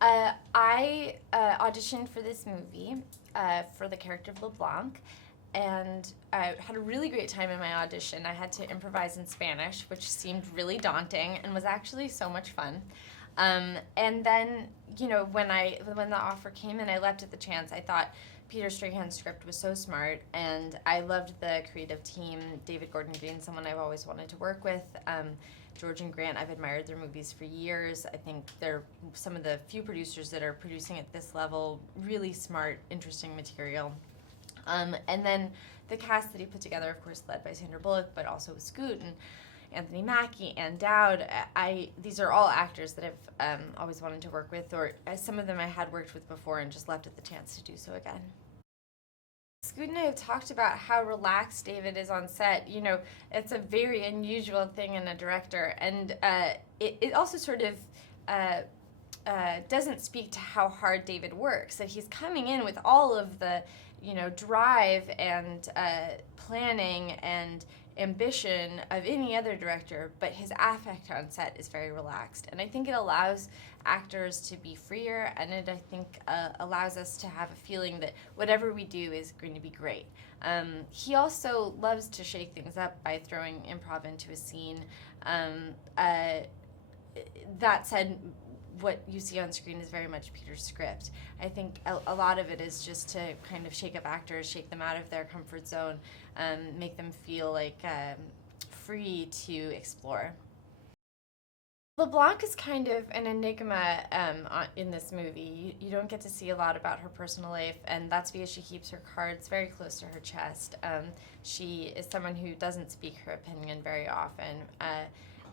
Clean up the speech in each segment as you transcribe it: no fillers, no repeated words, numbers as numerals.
I auditioned for this movie for the character of LeBlanc, and I had a really great time in my audition. I had to improvise in Spanish, which seemed really daunting and was actually so much fun. And then, when the offer came and I leapt at the chance, I thought Peter Strahan's script was so smart, and I loved the creative team. David Gordon Green, someone I've always wanted to work with. George and Grant, I've admired their movies for years. I think they're some of the few producers that are producing at this level really smart, interesting material. And then the cast that he put together, of course, led by Sandra Bullock, but also with Scoot and Anthony Mackie and Dowd. These are all actors that I've always wanted to work with, or some of them I had worked with before and just leapt at the chance to do so again. Scoot and I have talked about how relaxed David is on set. It's a very unusual thing in a director, and it also sort of doesn't speak to how hard David works. That he's coming in with all of the, drive and planning and ambition of any other director, but his affect on set is very relaxed. And I think it allows actors to be freer, and I think allows us to have a feeling that whatever we do is going to be great. He also loves to shake things up by throwing improv into a scene. That said, what you see on screen is very much Peter's script. I think a lot of it is just to kind of shake up actors, shake them out of their comfort zone, make them feel like free to explore. LeBlanc is kind of an enigma in this movie. You don't get to see a lot about her personal life, and that's because she keeps her cards very close to her chest. She is someone who doesn't speak her opinion very often,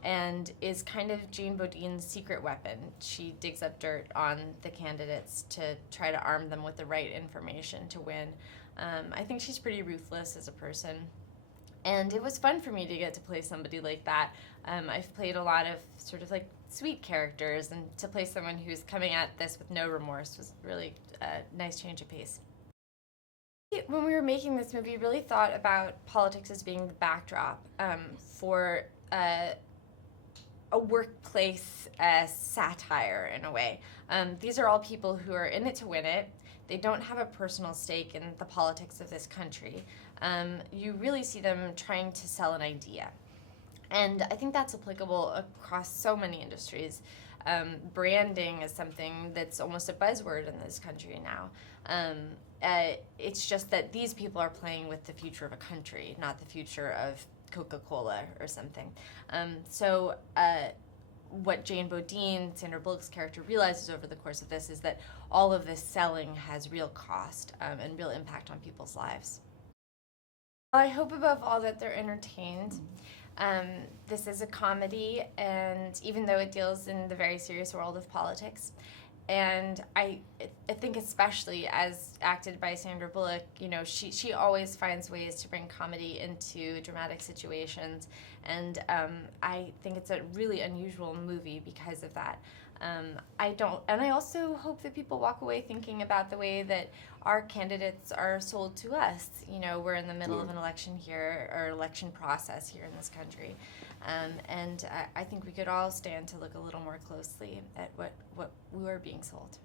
and is kind of Jane Bodine's secret weapon. She digs up dirt on the candidates to try to arm them with the right information to win. I think she's pretty ruthless as a person. And it was fun for me to get to play somebody like that. I've played a lot of sort of like sweet characters, and to play someone who's coming at this with no remorse was really a nice change of pace. When we were making this movie, we really thought about politics as being the backdrop for a workplace satire, in a way. These are all people who are in it to win it. They don't have a personal stake in the politics of this country. You really see them trying to sell an idea. And I think that's applicable across so many industries. Branding is something that's almost a buzzword in this country now. It's just that these people are playing with the future of a country, not the future of Coca-Cola or something. What Jane Bodine, Sandra Bullock's character, realizes over the course of this is that all of this selling has real cost and real impact on people's lives. Well, I hope above all that they're entertained. This is a comedy, and even though it deals in the very serious world of politics, and I think especially as acted by Sandra Bullock, she always finds ways to bring comedy into dramatic situations, and I think it's a really unusual movie because of that. I also hope that people walk away thinking about the way that our candidates are sold to us. We're in the middle of an election here, or election process here in this country. And I think we could all stand to look a little more closely at what we are being sold.